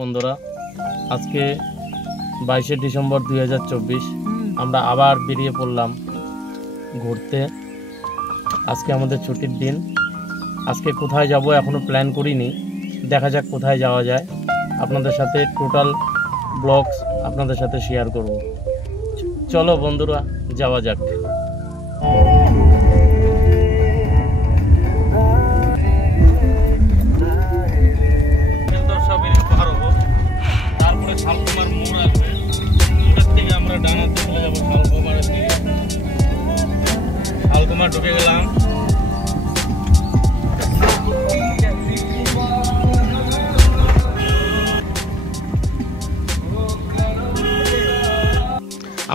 বন্ধুরা, আজকে 22শে ডিসেম্বর 2024 আমরা আবার বেরিয়ে পড়লাম ঘুরতে। আজকে আমাদের ছুটির দিন। আজকে কোথায় যাব এখনো প্ল্যান করিনি, দেখা যাক কোথায় যাওয়া যায়। আপনাদের সাথে টোটাল ব্লগস আপনাদের সাথে শেয়ার করব। চলো বন্ধুরা, যাওয়া যাক। তারপরে শালকুমার মোড় আসবে, ওটার থেকে আমরা ডানাতে চলে যাবো শালকুমারের দিকে। শালকুমার ঢুকে গেলাম।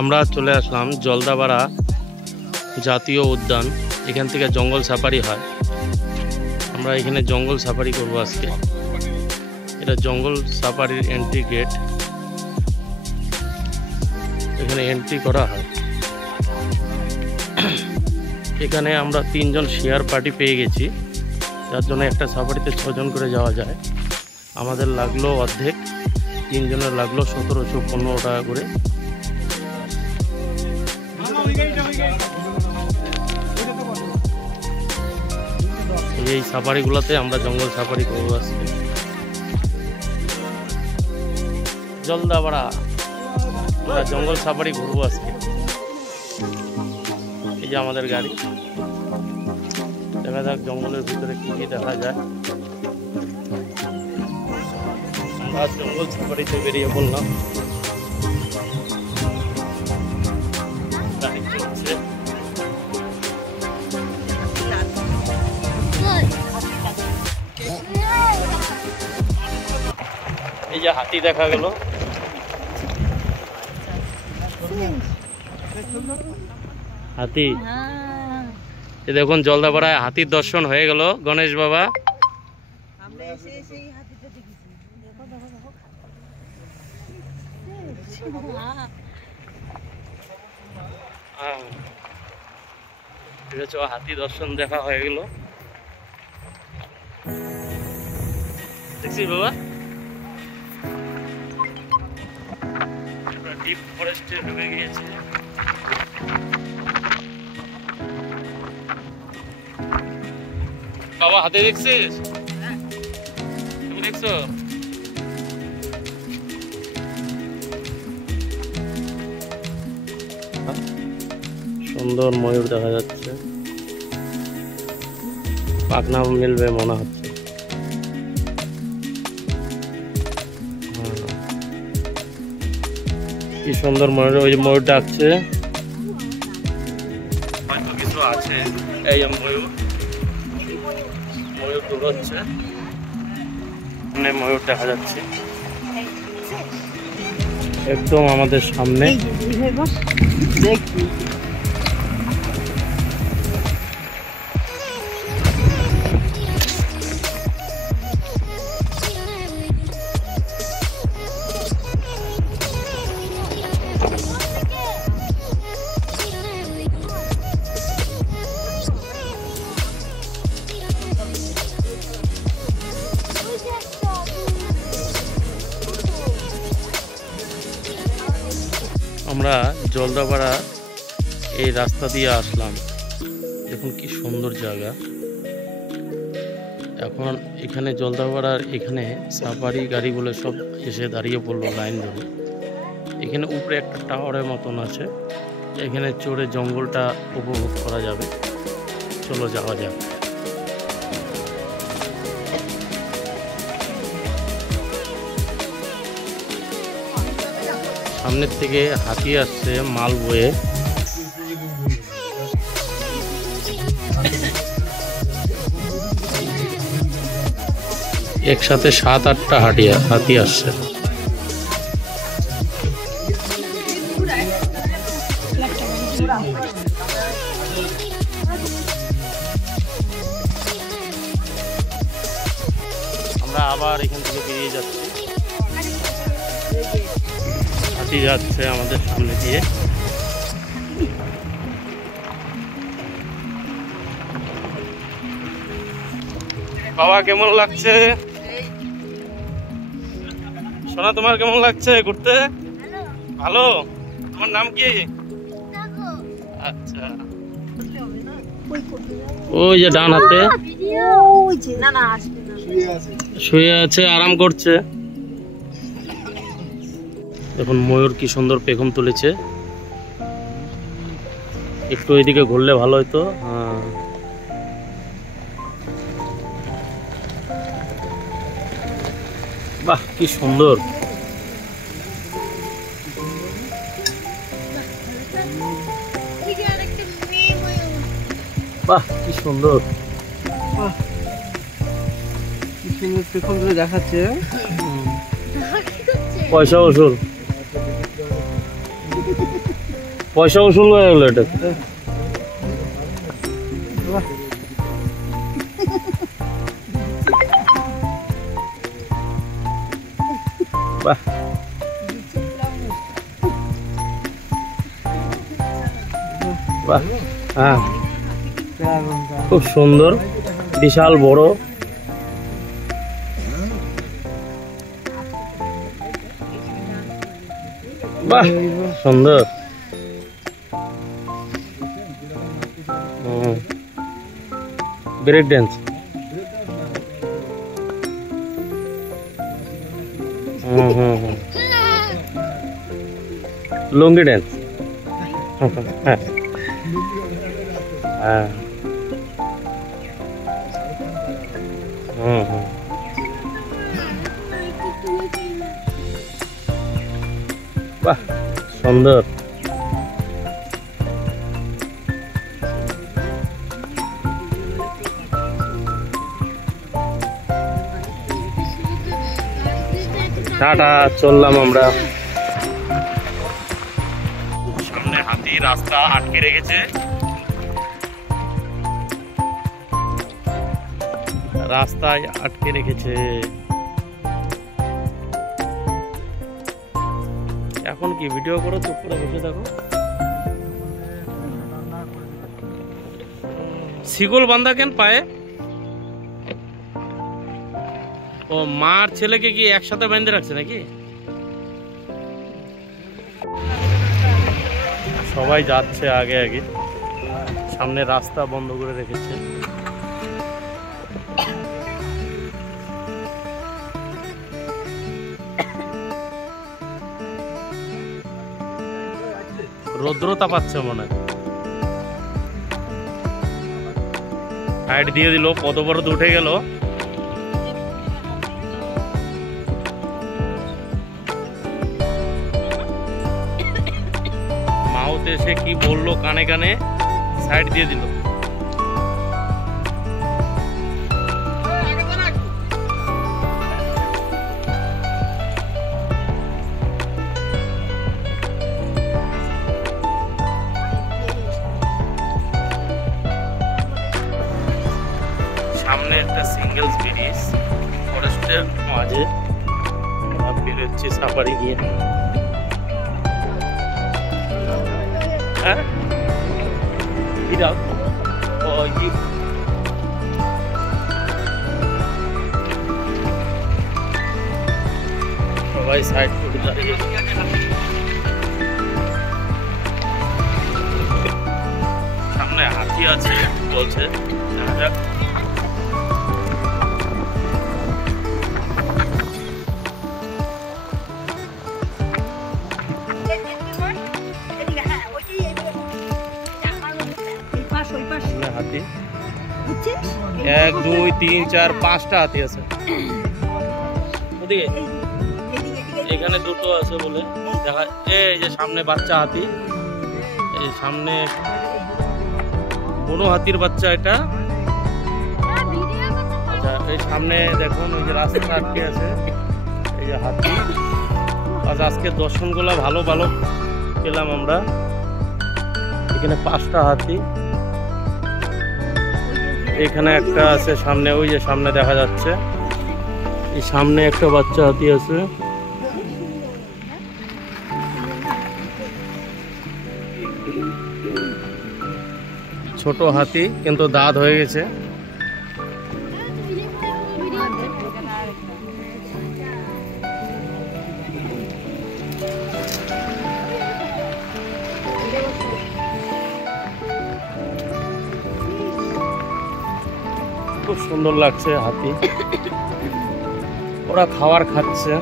আমরা চলে আসলাম জলদাপাড়া জাতীয় উদ্যান। এখান থেকে জঙ্গল সাফারি হয়। আমরা এখানে জঙ্গল সাফারি করব আজকে। এটা জঙ্গল সাফারির এন্ট্রি গেট। এখানে এন্ট্রি করা হয়। এখানে আমরা 3 জন শেয়ার পার্টি পেয়ে গেছি, যার জন্য একটা সাফারিতে 6 জন করে যাওয়া যায়। আমাদের লাগলো অর্ধেক, 3 জনের লাগলো 1715 টাকা করে। এই সাফারিগুলোতে আমরা জঙ্গল সাফারি করবো আজকে। জলদাপাড়া আমরা জঙ্গল সাফারি ঘুরবো আজকে। এই যে আমাদের গাড়ি, দেখা যাক জঙ্গলের ভিতরে কি কি দেখা যায়। আমরা জঙ্গল সাফারিতে বেরিয়ে পড়লাম। এই যে হাতি দেখা গেল। হাতি, এই দেখুন জলদাপাড়ায় হাতির দর্শন হয়ে গেল। গণেশ বাবা, হাতি দর্শন দেখা হয়ে গেল। দেখছি বাবা, ডিপ ফরেস্টে ঢুকে গিয়েছে। বাবা হাতে দেখছিস? তুমি দেখছো? সুন্দর ময়ূর দেখা যাচ্ছে, পাখনা মিলবে মনে হচ্ছে। কি সুন্দর ময়ূর, ওই যে ময়ূর ডাকছে, হয়তো কিছু আছে। এই ময়ূর, ময়ূর দৌড়চ্ছে, ময়ূর দেখা যাচ্ছে একদম আমাদের সামনে। আমরা জলদাপাড়া এই রাস্তা দিয়ে আসলাম। দেখুন কি সুন্দর জায়গা। এখন এখানে জলদাপাড়ার এখানে সাফারি গাড়িগুলো সব এসে দাঁড়িয়ে পড়লো লাইন ধরে। এখানে উপরে একটা টাওয়ারের মতন আছে, এখানে চড়ে জঙ্গলটা উপভোগ করা যাবে। চলো যাওয়া যাক। সামনের থেকে হাতি আসছে মাল বয়ে। একসাথে 7-8টা হাতি আসছে। আমরা আবার এখান থেকে বেরিয়ে যাচ্ছি। হাতি যাচ্ছে আমাদের সামনে দিয়ে। বাবা কেমন লাগছে? সোনা তোমার কেমন লাগছে ঘুরতে? ভালো। তোমার নাম কি? আচ্ছা, ওই যে ডান হাতে শুয়ে আছে, আরাম করছে। দেখুন ময়ূর কি সুন্দর পেখম তুলেছে। একটু এদিকে ঘুরলে ভালো হতো। হ্যাঁ, বাহ কি সুন্দর। বাহ কি সুন্দর, কি সুন্দর পেখম ধরে দেখাচ্ছে। পয়সা উসুল, পয়সা উসুল হয়ে গেল এটা। বাহ বাহ, হ্যাঁ খুব সুন্দর, বিশাল বড়। বাহ সুন্দর। ব্রেক ড্যান্স, লুঙ্গি ড্যান্স। হ্যাঁ, বাহ সুন্দর। টাটা, চললাম আমরা। সামনে হাতি রাস্তা আটকে রেখেছে, রাস্তায় আটকে রেখেছে। এখন কি ভিডিও করো, চুপ করে বসে থাকো। শিকল বান্ধা কেন পায়ে? ও মার ছেলেকে কি একসাথে বেঁধে রাখছে নাকি? সবাই যাচ্ছে আগে আগে, সামনে রাস্তা বন্ধ করে রেখেছে। রৌদ্রতা পাচ্ছে মনে হয়। সাইড দিয়ে দিল, কত বড় উঠে গেল। মাউথ এসে কি বললো কানে কানে, সাইড দিয়ে দিল। সামনে একটা সিঙ্গেলস ব্রিজ, ফরেস্টের মাঝে বেরোচ্ছে সাফারি নিয়ে। হ্যাঁ সবাই সাইড করে দাঁড়িয়ে। সামনে হাতি আছে বলছে, দেখা যাক। হাতি 1 2 3 4 5টা হাতি আছে ওদিকে, এখানে দুটো আছে বলে দেখা। এই যে সামনে বাচ্চা হাতি, এই সামনে বড় হাতির বাচ্চা এটা। আচ্ছা এই সামনে দেখুন, ওই যে রাস্তা আটকে আছে, এই যে হাতি। আচ্ছা আজকে দর্শনগুলো ভালো ভালো পেলাম আমরা। এখানে 5টা হাতি, এখানে একটা আছে সামনে, ওই যে সামনে দেখা যাচ্ছে। এই সামনে একটা বাচ্চা হাতি আছে। ছোট হাতি কিন্তু দাঁত হয়ে গেছে। খুব সুন্দর লাগছে হাতি, ওরা খাবার খাচ্ছে।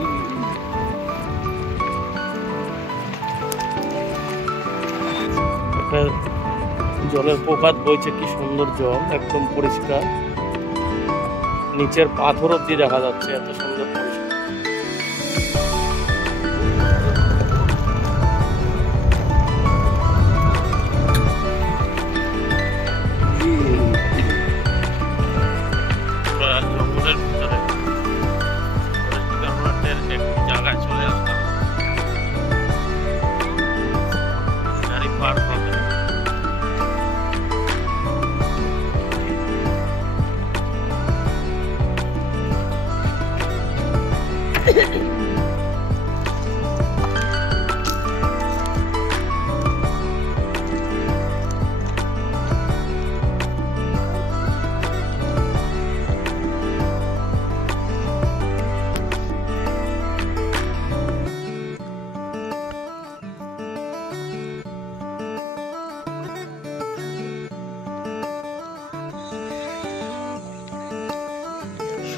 একটা জলের প্রপাত বইছে, কি সুন্দর জল, একদম পরিষ্কার, নিচের পাথর অব্দি দেখা যাচ্ছে, এত সুন্দর পরিষ্কার। জঙ্গলের ভিতরে একটি জায়গায় চলে আসলাম, গাড়ি পার হবে।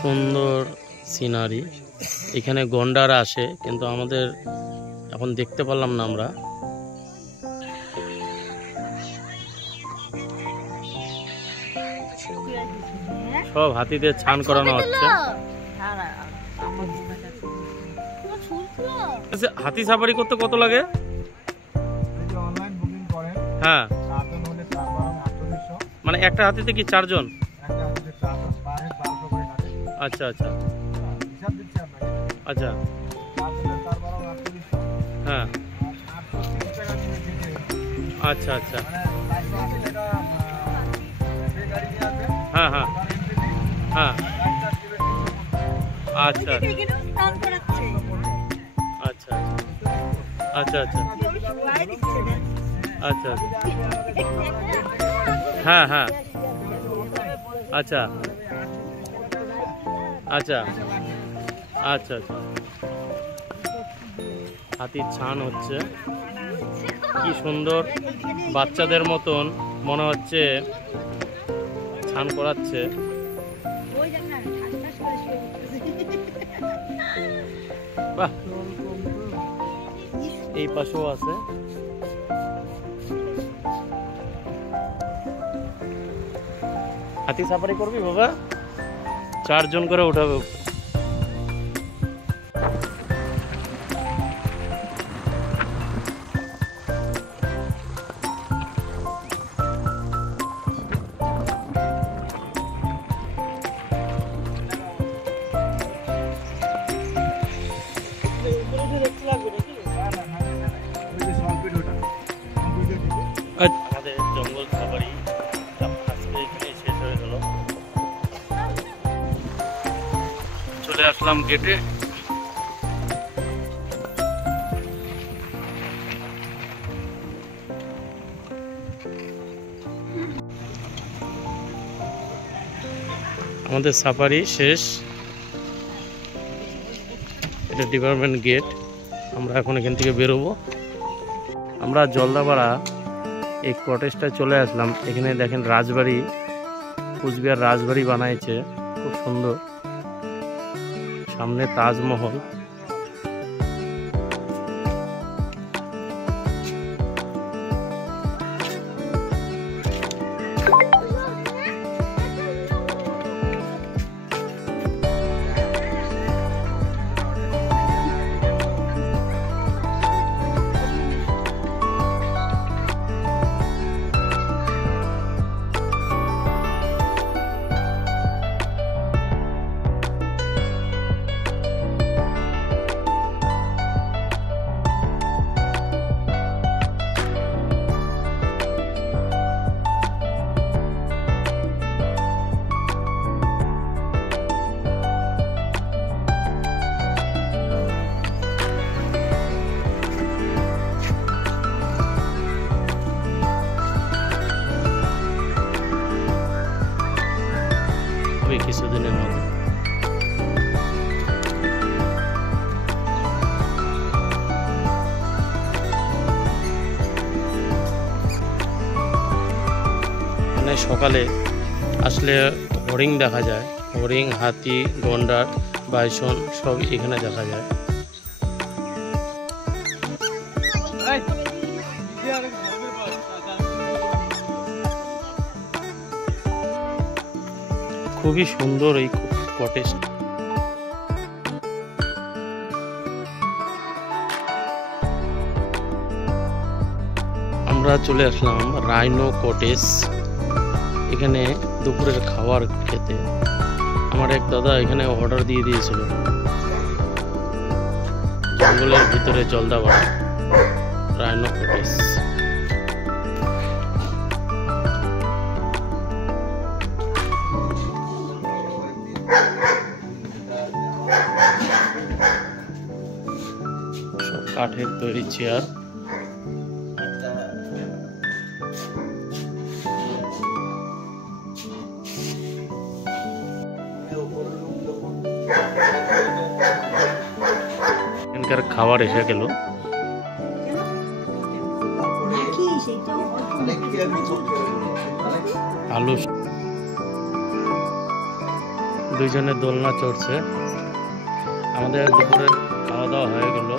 সুন্দর সিনারি, এখানে গন্ডার আসে কিন্তু আমাদের এখন দেখতে পারলাম না আমরা। সব হাতিদের স্নান করানো হচ্ছে। আচ্ছা, হাতি সাফারি করতে কত লাগে? হ্যাঁ, মানে একটা হাতিতে কি 4 জন? আচ্ছা আচ্ছা আচ্ছা, হ্যাঁ আচ্ছা আচ্ছা, হ্যাঁ হ্যাঁ হ্যাঁ, আচ্ছা আচ্ছা আচ্ছা আচ্ছা আচ্ছা, হ্যাঁ হ্যাঁ, আচ্ছা আচ্ছা আচ্ছা আচ্ছা, হাতির ছান হচ্ছে, কি সুন্দর, বাচ্চাদের মতন মনে হচ্ছে ছান করাচ্ছে। বাহ, এই পাশেও আছে। হাতি সাফারি করবি বাবা? 4 জন করে উঠাবে। আমাদের জঙ্গল সাফারি আজকে এখানে শেষ হয়ে গেল। চলে আসলাম গেটে। আমাদের সাফারি শেষ, এটা ডিপার্টমেন্ট গেট। আমরা এখন এখান থেকে বেরোবো। আমরা জলদাপাড়া এই কটেজটায় চলে আসলাম। এখানে দেখেন রাজবাড়ি, কুচবিহার রাজবাড়ি বানাইছে, খুব সুন্দর, সামনে তাজমহল। কিছুদিনের মধ্যে সকালে আসলে হরিণ দেখা যায়, হরিণ, হাতি, গন্ডার, বাইসন সব এখানে দেখা যায়। খুবই সুন্দর এই কটেজ। আমরা চলে আসলাম রাইনো কটেজ। এখানে দুপুরের খাবার খেতে আমার এক দাদা এখানে অর্ডার দিয়ে দিয়েছিল। জঙ্গলের ভিতরে জলদাপাড়া, রাইনো কটেজ। সব কাঠের তৈরি চেয়ার। এখানকার খাবার এসে গেল। আলু, দুইজনে দোলনা চড়ছে। আমাদের দুপুরে খাওয়া দাওয়া হয়ে গেল।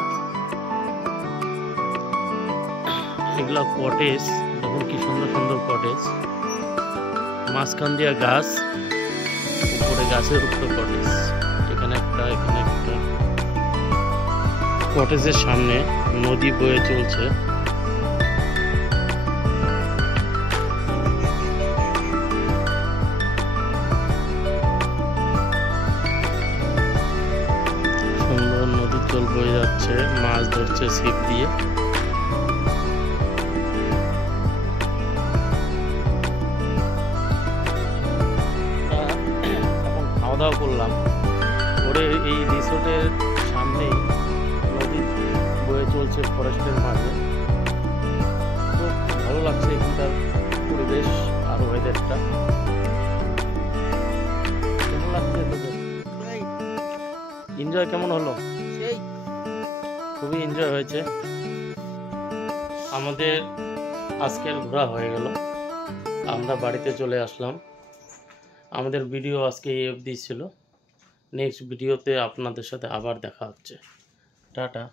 এগুলো কটেজ, দেখুন কি সুন্দর সুন্দর কটেজ। মাঝখান দিয়ে গাছ, উপরে গাছের উপরে কটেজ। এখানে একটা, এখানে একটা। কটেজের সামনে নদী বয়ে চলছে। সুন্দর নদীর জল বয়ে যাচ্ছে, মাছ ধরছে ছিপ দিয়ে। এখন খাওয়া দাওয়া করলাম করে এই রিসোর্টের সামনেই নদী বয়ে চলছে ফরেস্টের মাঝে। খুব ভালো লাগছে এখানকার পরিবেশ আর ওয়েদারটা। কেমন লাগছে তোদের? এনজয় কেমন হলো? খুবই এনজয় হয়েছে। আমাদের আজকের ঘোরা হয়ে গেল, আমরা বাড়িতে চলে আসলাম। আমাদের ভিডিও আজকে এই অবধি ছিল। নেক্সট ভিডিওতে আপনাদের সাথে আবার দেখা হচ্ছে। টাটা।